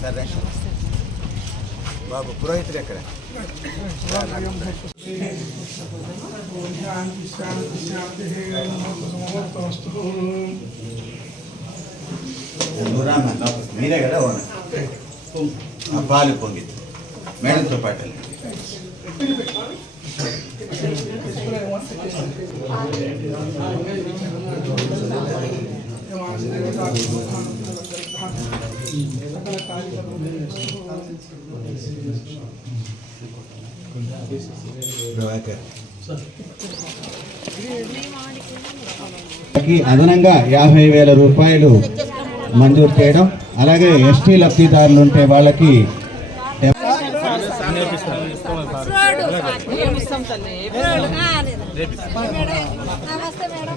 సరే బాబు పురోహితుడు ఎక్కడ మీరే కదా ఓనర్ పాలు పొంగి మేడంతో పాటు వెళ్ళి. అదనంగా యాభై వేల రూపాయలు మంజూరు చేయడం అలాగే ఎస్టీ లబ్ధిదారులు ఉంటే వాళ్ళకి నమస్తే మేడం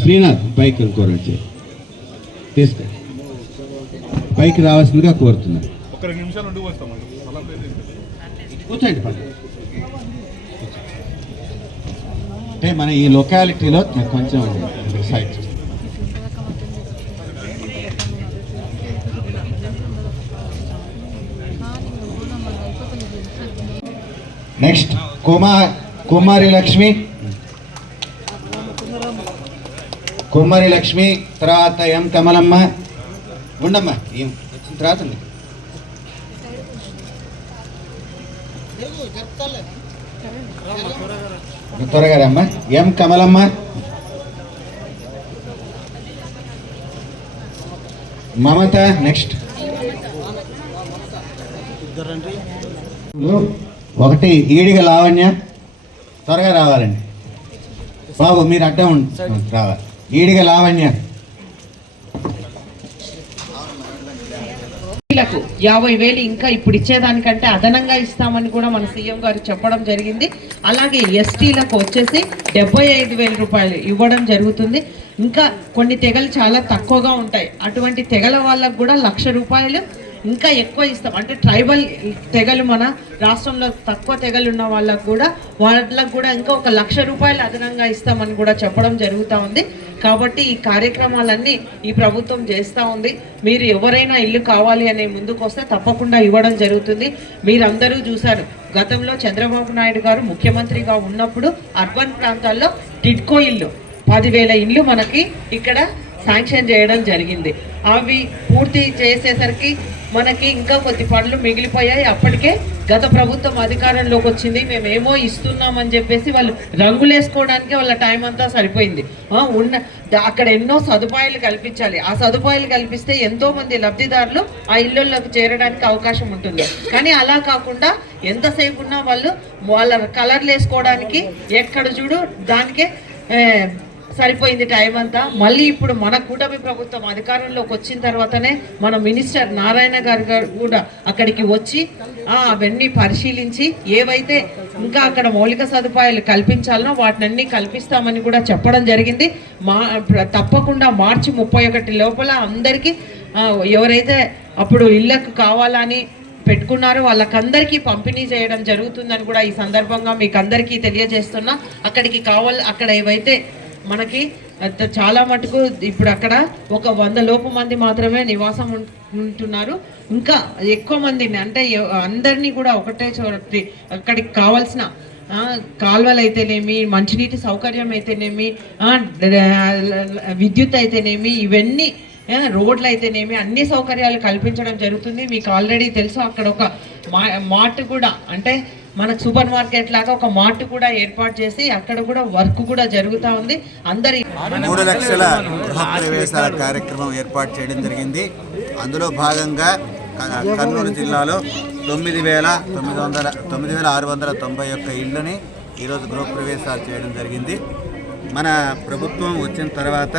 శ్రీనాథ్ పైకి కోరొచ్చి తీసుకు. పైకి రావాల్సిందిగా లేదు. కూర్చోండి పక్కన. అంటే మన ఈ లొకాలిటీలో కొంచెం సైట్ నెక్స్ట్ కుమార్ కుమారి లక్ష్మి కుమారి లక్ష్మి తర్వాత ఎం కమలమ్మ. ఉండమ్మా ఏం? వచ్చిన తర్వాత ఉంది. త్వరగా రమ్మా ఎం కమలమ్మ? మమత నెక్స్ట్ ఒకటి ఈడిగ లావణ్య. త్వరగా రావాలండి. బాబు మీరు అడ్డం ఉండి. రావాలి. ఈడిగ లావణ్య. లకు యాభై వేలు ఇంకా ఇప్పుడు ఇచ్చేదానికంటే అదనంగా ఇస్తామని కూడా మన సీఎం గారు చెప్పడం జరిగింది. అలాగే ఎస్టీలకు వచ్చేసి డెబ్బై ఐదు వేల రూపాయలు ఇవ్వడం జరుగుతుంది. ఇంకా కొన్ని తెగలు చాలా తక్కువగా ఉంటాయి. అటువంటి తెగల వాళ్ళకు కూడా లక్ష రూపాయలు ఇంకా ఎక్కువ ఇస్తాం. అంటే ట్రైబల్ తెగలు మన రాష్ట్రంలో తక్కువ తెగలు ఉన్న వాళ్ళకు కూడా వాళ్ళకు కూడా ఇంకా ఒక లక్ష రూపాయలు అదనంగా ఇస్తామని కూడా చెప్పడం జరుగుతూ ఉంది. కాబట్టి ఈ కార్యక్రమాలన్నీ ఈ ప్రభుత్వం చేస్తూ ఉంది. మీరు ఎవరైనా ఇల్లు కావాలి అనే ముందుకు వస్తే తప్పకుండా ఇవ్వడం జరుగుతుంది. మీరందరూ చూశారు గతంలో చంద్రబాబు నాయుడు గారు ముఖ్యమంత్రిగా ఉన్నప్పుడు అర్బన్ ప్రాంతాల్లో టిడ్కో ఇల్లు పదివేల ఇల్లు మనకి ఇక్కడ శాంక్షన్ చేయడం జరిగింది. అవి పూర్తి చేసేసరికి మనకి ఇంకా కొద్ది పనులు మిగిలిపోయాయి. అప్పటికే గత ప్రభుత్వం అధికారంలోకి వచ్చింది. మేమేమో ఇస్తున్నామని చెప్పేసి వాళ్ళు రంగులేసుకోవడానికి వాళ్ళ టైం అంతా సరిపోయింది. ఉన్న అక్కడ ఎన్నో సదుపాయాలు కల్పించాలి. ఆ సదుపాయాలు కల్పిస్తే ఎంతో మంది లబ్ధిదారులు ఆ ఇళ్ళల్లోకి చేరడానికి అవకాశం ఉంటుంది. కానీ అలా కాకుండా ఎంతసేపు ఉన్నా వాళ్ళు వాళ్ళ కలర్లు వేసుకోవడానికి ఎక్కడ చూడు దానికే సరిపోయింది టైం అంతా. మళ్ళీ ఇప్పుడు మన కూటమి ప్రభుత్వం అధికారంలోకి వచ్చిన తర్వాతనే మన మినిస్టర్ నారాయణ గారు గారు కూడా అక్కడికి వచ్చి అవన్నీ పరిశీలించి ఏవైతే ఇంకా అక్కడ మౌలిక సదుపాయాలు కల్పించాలనో వాటినన్నీ కల్పిస్తామని కూడా చెప్పడం జరిగింది. మా తప్పకుండా మార్చి ముప్పై ఒకటి లోపల అందరికీ ఎవరైతే అప్పుడు ఇళ్ళకు కావాలని పెట్టుకున్నారో వాళ్ళకందరికీ పంపిణీ చేయడం జరుగుతుందని కూడా ఈ సందర్భంగా మీకు అందరికీ తెలియజేస్తున్నా. అక్కడికి కావాలి అక్కడ ఏవైతే మనకి చాలా మటుకు ఇప్పుడు అక్కడ ఒక వంద లోపు మంది మాత్రమే నివాసం ఉంటున్నారు. ఇంకా ఎక్కువ మందిని అంటే అందరినీ కూడా ఒకటే చోటి అక్కడికి కావాల్సిన కాల్వలు కాలువలు అయితేనేమి మంచినీటి సౌకర్యం అయితేనేమి విద్యుత్ అయితేనేమి ఇవన్నీ రోడ్లు అయితేనేమి అన్ని సౌకర్యాలు కల్పించడం జరుగుతుంది. మీకు ఆల్రెడీ తెలుసు అక్కడ ఒక మా మార్ట్ కూడా అంటే మనకు సూపర్ మార్కెట్ లాగా ఒక మార్ట్ కూడా ఏర్పాటు చేసి అక్కడ కూడా వర్క్ కూడా జరుగుతూ ఉంది. అందరి మూడు లక్షల గృహప్రవేశాల కార్యక్రమం ఏర్పాటు చేయడం జరిగింది. అందులో భాగంగా కర్నూలు జిల్లాలో తొమ్మిది వేల తొమ్మిది వందల తొమ్మిది వేల ఆరు వందల తొంభై ఒక్క ఇళ్ళని ఈరోజు గృహప్రవేశాలు చేయడం జరిగింది. మన ప్రభుత్వం వచ్చిన తర్వాత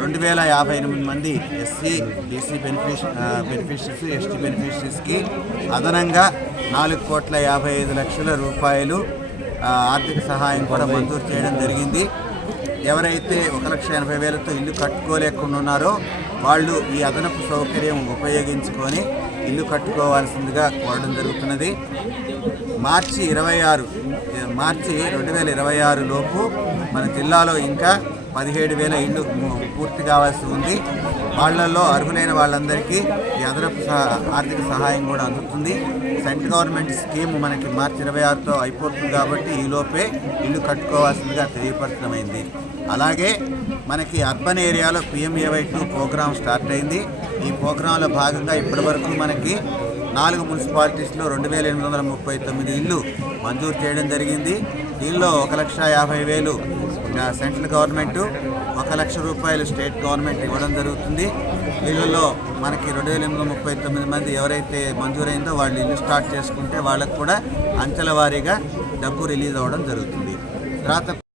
రెండు వేల యాభై ఎనిమిది మంది ఎస్సీ బీసీ బెనిఫిష్ బెనిఫిషరీస్ ఎస్టీ బెనిఫిషరీస్కి అదనంగా నాలుగు కోట్ల యాభై ఐదు లక్షల రూపాయలు ఆర్థిక సహాయం కూడా మంజూరు చేయడం జరిగింది. ఎవరైతే ఒక లక్ష ఎనభై వేలతో ఇల్లు కట్టుకోలేకుండా ఉన్నారో వాళ్ళు ఈ అదనపు సౌకర్యం ఉపయోగించుకొని ఇల్లు కట్టుకోవాల్సిందిగా కోరడం జరుగుతున్నది. మార్చి ఇరవై ఆరు మార్చి రెండు వేల ఇరవై ఆరు లోపు మన జిల్లాలో ఇంకా పదిహేడు వేల ఇళ్ళు పూర్తి కావాల్సి ఉంది. వాళ్ళల్లో అర్హులైన వాళ్ళందరికీ ఈ అదనపు సహ- ఆర్థిక సహాయం కూడా అందుతుంది. సెంట్రల్ గవర్నమెంట్ స్కీమ్ మనకి మార్చి ఇరవై ఆరుతో అయిపోతుంది కాబట్టి ఈలోపే ఇల్లు కట్టుకోవాల్సిందిగా తెలియపరచడమైంది. అలాగే మనకి అర్బన్ ఏరియాలో పిఎంఏవై టూ ప్రోగ్రామ్ స్టార్ట్ అయింది. ఈ ప్రోగ్రాంలో భాగంగా ఇప్పటివరకు మనకి నాలుగు మున్సిపాలిటీస్లో రెండు వేల ఎనిమిది వందల ముప్పై తొమ్మిది ఇళ్ళు మంజూరు చేయడం జరిగింది. దీనిలో ఒక లక్ష యాభై వేలు సెంట్రల్ గవర్నమెంట్ ఒక లక్ష రూపాయలు స్టేట్ గవర్నమెంట్ ఇవ్వడం జరుగుతుంది. వీళ్ళలో మనకి రెండు వేల ఎనిమిది ముప్పై తొమ్మిది మంది ఎవరైతే మంజూరైందో వాళ్ళు ఇల్లు స్టార్ట్ చేసుకుంటే వాళ్ళకు కూడా అంచెల వారీగా డబ్బు రిలీజ్ అవ్వడం జరుగుతుంది. తర్వాత